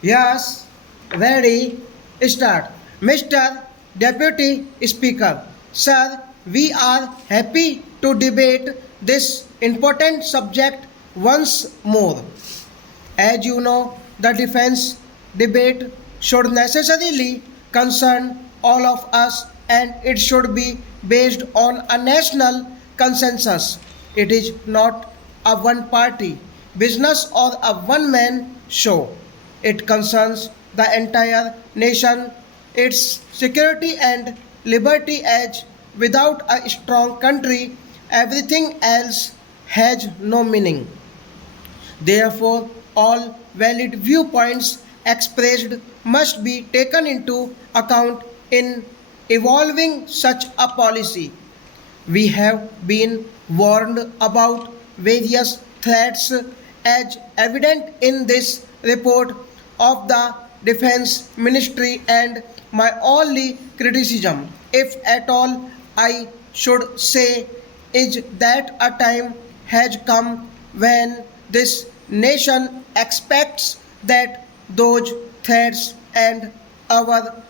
Yes, ready, start. Mr. Deputy Speaker, Sir, we are happy to debate this important subject once more. As you know, the defense debate should necessarily concern all of us and it should be based on a national consensus. It is not a one party business or a one man show. It concerns the entire nation, its security and liberty as without a strong country, everything else has no meaning. Therefore, all valid viewpoints expressed must be taken into account in evolving such a policy. We have been warned about various threats as evident in this report of the Defense Ministry, and my only criticism, if at all I should say, is that a time has come when this nation expects that those threats and our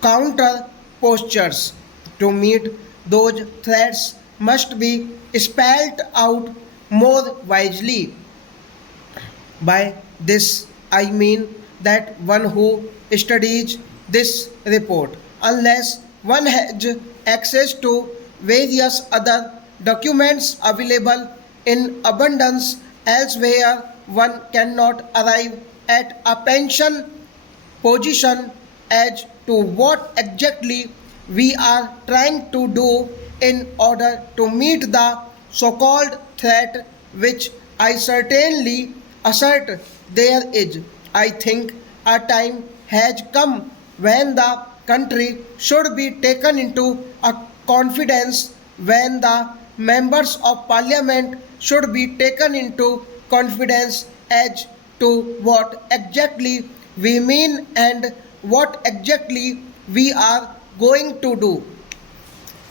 counter postures to meet those threats must be spelled out more wisely. By this, I mean that one who studies this report, unless one has access to various other documents available in abundance elsewhere, one cannot arrive at a pension position as to what exactly we are trying to do in order to meet the so called threat, which I certainly assert there is. I think a time has come when the country should be taken into a confidence, when the members of parliament should be taken into confidence as to what exactly we mean and what exactly we are going to do,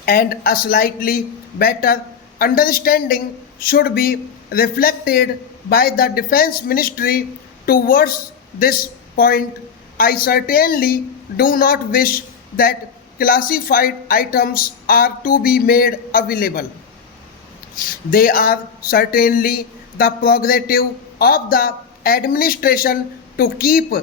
and a slightly better understanding should be reflected by the defense ministry towards this point. I certainly do not wish that classified items are to be made available. They are certainly the prerogative of the administration to keep,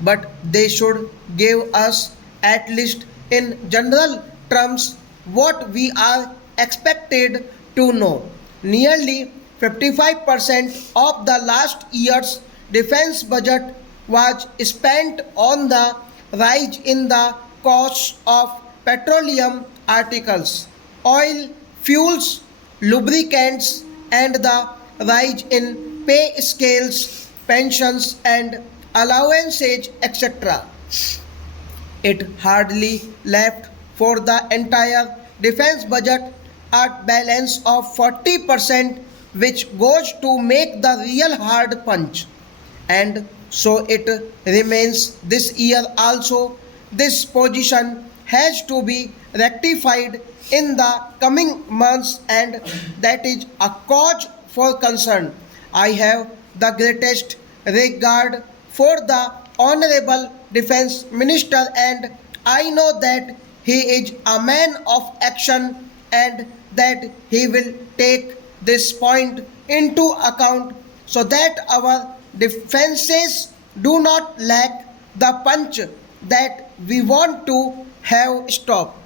but they should give us, at least in general terms, what we are expected to know. Nearly 55% of the last year's defense budget was spent on the rise in the cost of petroleum articles, oil, fuels, lubricants, and the rise in pay scales, pensions, and allowances, etc. It hardly left for the entire defense budget a balance of 40%, which goes to make the real hard punch. And so it remains this year also. This position has to be rectified in the coming months, and that is a cause for concern. I have the greatest regard for the Honorable Defense Minister, and I know that he is a man of action and that he will take this point into account so that our defenses do not lack the punch that we want to have stop.